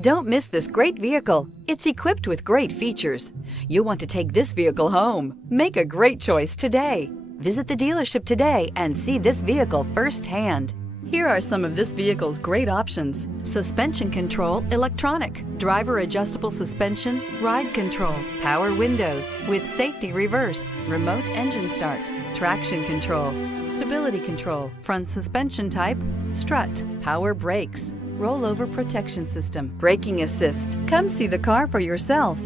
Don't miss this great vehicle. It's equipped with great features. You'll want to take this vehicle home. Make a great choice today. Visit the dealership today and see this vehicle firsthand. Here are some of this vehicle's great options: suspension control electronic, driver adjustable suspension, ride control, power windows with safety reverse, remote engine start, traction control, stability control, front suspension type, strut, power brakes, rollover protection system, braking assist. Come see the car for yourself.